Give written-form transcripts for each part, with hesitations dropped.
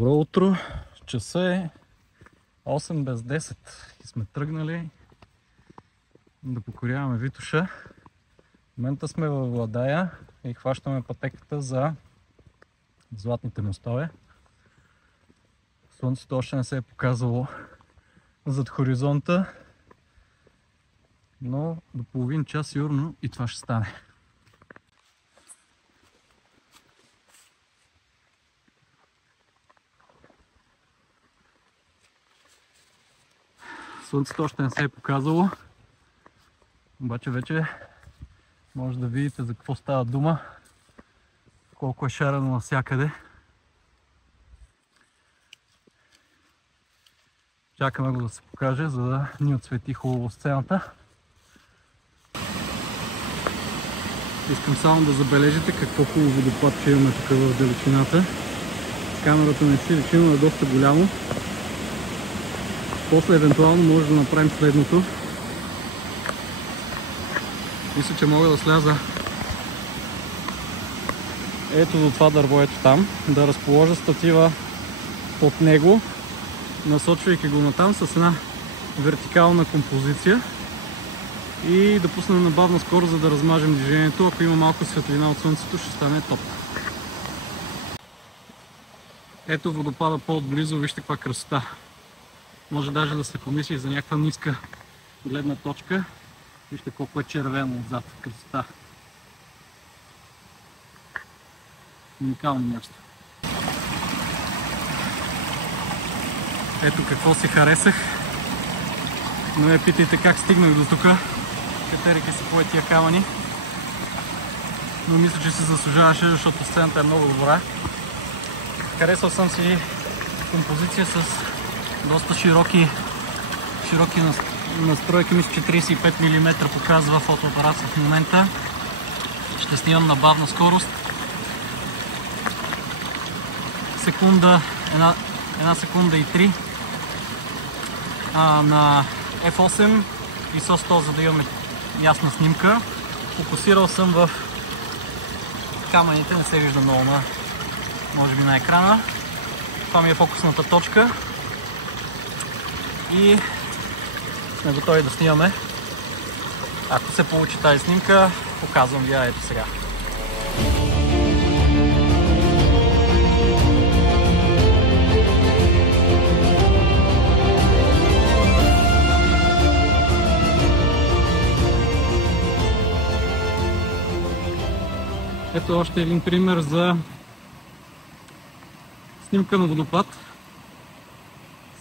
Добро утро! Часа е 8 без 10 и сме тръгнали да покоряваме Витоша. В момента сме във Владая и хващаме пътеката за Златните мостове. Слънцето още не се е показало зад хоризонта, но до половин час сигурно и това ще стане. Слънцето още не се е показало, обаче вече може да видите за какво става дума, колко е шарено навсякъде. Чакаме го да се покаже, за да ни отсвети хубаво сцената. Искам само да забележите какво хубаво водопадче имаме тук в далечината. Камерата не си личи, но е доста голямо. После евентуално може да направим следното. Мисля, че мога да сляза ето до това дърво, ето там, да разположа статива под него, насочвайки го натам с една вертикална композиция и да пуснем на бавна скорост, за да размажем движението. Ако има малко светлина от слънцето, ще стане топ. Ето водопада по-отблизо, вижте каква красота. Може даже да се помисли за някаква ниска гледна точка. Вижте колко е червено отзад. Красота. Уникално място. Ето какво си харесах. Не ме питайте как стигнах до тук. Катерики са по тия камъни. Но мисля, че се заслужаваше, защото сцената е много добра. Харесал съм си композиция с доста широки настройки. Мисля, че 35 мм показва фотоапарат в момента. Ще снимам на бавна скорост. Една секунда и 3 на F8 ISO 100, за да имаме ясна снимка. Фокусирал съм в камъните, не се вижда много може би на екрана. Това ми е фокусната точка. И сме готови да снимаме. Ако се получи тази снимка, показвам ви ето сега. Ето още един пример за снимка на водопад.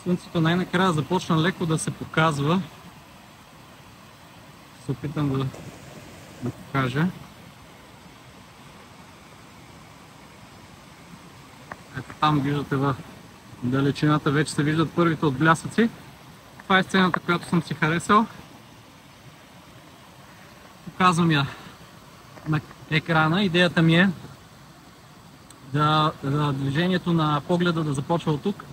Слънцето най-накрая започна леко да се показва. Се опитам да покажа. Ето там виждате в далечината, вече се виждат първите отблясъци. Това е сцената, която съм си харесал. Показвам я на екрана. Идеята ми е движението на погледа да започва от тук,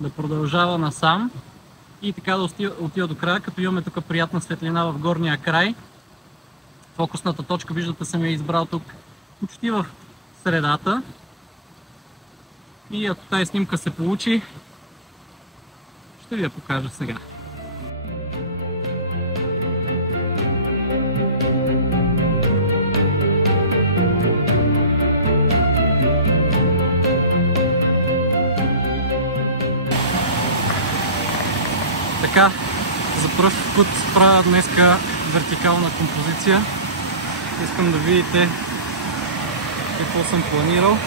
да продължава насам и така да отива до края, като имаме тук приятна светлина в горния край. Фокусната точка, виждате, съм я избрал тук почти в средата. И ако тази снимка се получи, ще ви я покажа сега. Така, за пръв път правя днеска вертикална композиция. Искам да видите какво съм планирал.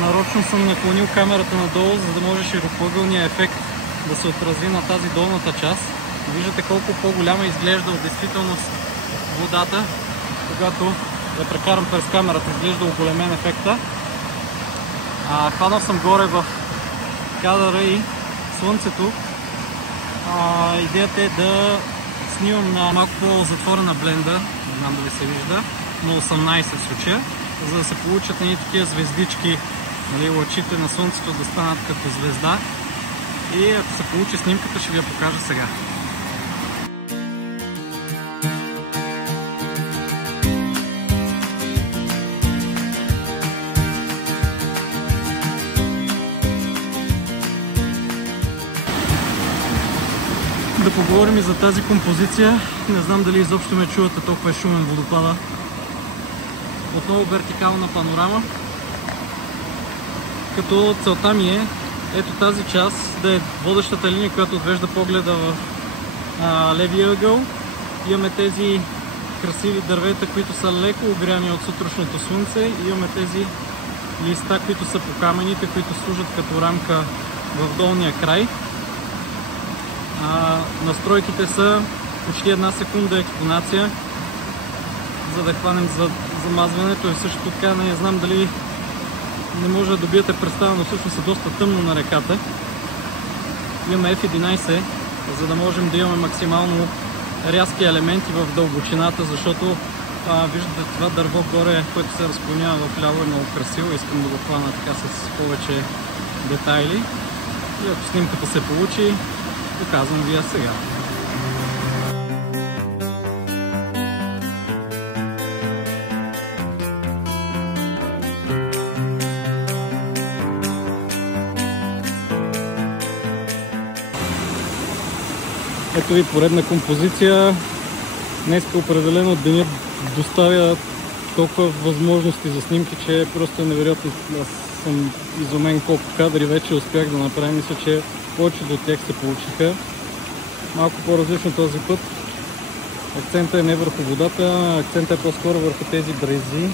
Нарочно съм наклонил камерата надолу, за да може широкоъгълния ефект да се отрази на тази долната част. Виждате колко по-голяма изглежда от действителност водата, когато я прекарам през камерата, изглежда оголемен ефекта. Хванал съм горе в кадъра и слънцето. Идеята е да снимам на малко по-затворена бленда, не знам дали се вижда, на 18 в случая, за да се получат едни такива звездички, лъчите на слънцето да станат като звезда. И ако се получи снимката, ще ви я покажа сега. Да поговорим и за тази композиция. Не знам дали изобщо ме чувате, толкова е шумен водопада. Отново вертикална панорама. Като целта ми е ето тази част да е водещата линия, която отвежда погледа в левия ъгъл. Имаме тези красиви дървета, които са леко огряни от сутрешното слънце. И имаме тези листа, които са по камъните, които служат като рамка в долния край. Настройките са почти 1 секунда експонация, за да хванем за замазването. И също така не знам дали не може да добиете представа, но всъщност е доста тъмно на реката. Имаме F11, за да можем да имаме максимално рязки елементи в дълбочината, защото виждате това дърво горе, което се разклонява в ляво, е много красиво. Искам да го хвана така с повече детайли. И ако снимката се получи, показвам ви я сега. Ето ви поредна композиция. Днес определено денят доставя толкова възможности за снимки, че просто е невероятно. Аз съм изумен колко кадри вече успях да направя. Мисля, че повечето от тях се получиха. Малко по-различно този път. Акцентът е не върху водата, акцентът е по-скоро върху тези брези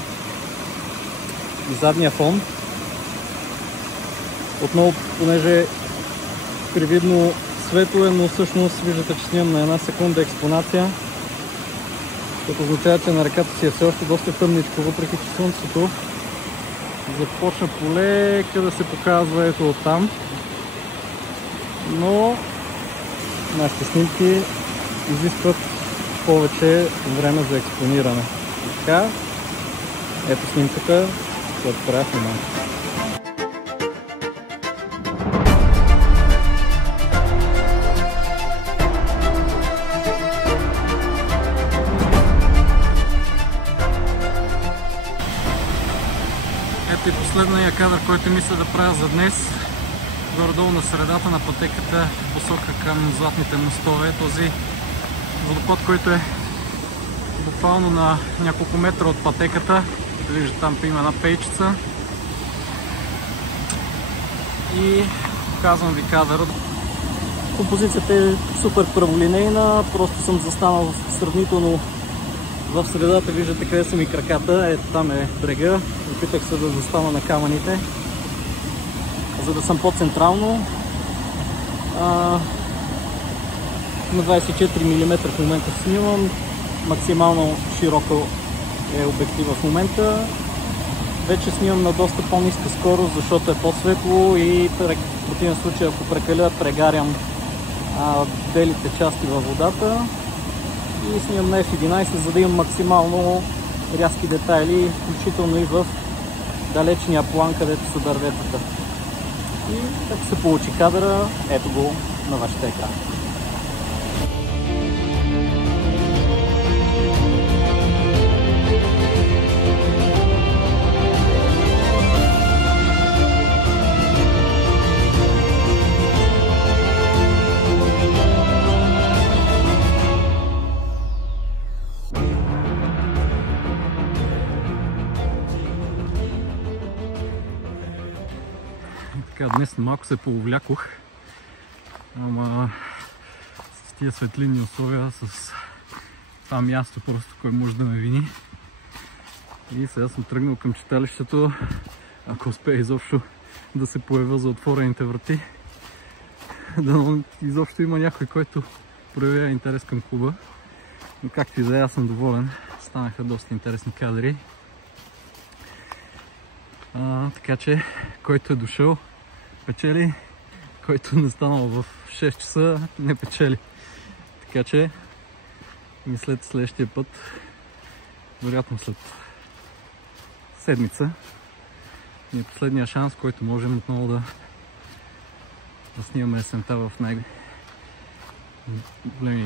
и задния фон. Отново, понеже привидно светло е, но всъщност виждате, че снимам на 1 секунда експонация, което означава, че на реката си е все още доста тъмничко, въпреки че слънцето започна полека да се показва ето оттам. Но нашите снимки изискват повече време за експониране. И така, ето снимката, която правя в момента. Ето и последния кадър, който мисля да правя за днес. Горе-долу на средата на пътеката в посока към Златните мостове. Този водопад, който е буквално на няколко метра от пътеката. Виждате, там има една пейчица. И показвам ви кадър. Композицията е супер праволинейна, просто съм застанал сравнително в средата. Виждате къде са ми краката, ето там е брега. Опитах се да застана на камъните, за да съм по-централно. На 24 мм в момента снимам. Максимално широко е обектива в момента. Вече снимам на доста по-ниска скорост, защото е по-светло и в противен случай, ако прекаля, прегарям белите части във водата. И снимам на F11, за да имам максимално рязки детайли, включително и в далечния план, където са дърветата. И ако се получи кадъра, ето го на вашите екрани. Днес малко се поувлякох, ама с тия светлинни условия, с това място просто кой може да ме вини. И сега съм тръгнал към читалището, ако успея изобщо да се появя за отворените врати. Да изобщо има някой, който проявява интерес към клуба. Но както и да е, аз съм доволен. Станаха доста интересни кадри. Така че, който е дошъл, печели, който не станал в 6 часа, не печели. Така че, след следващия път, вероятно след седмица, е последния шанс, който можем отново да снимаме есента в най-големия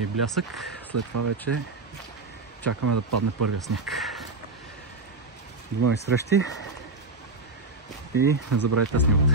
блясък. След това вече чакаме да падне първия сняг. До нови срещи и не забравяйте да снимате.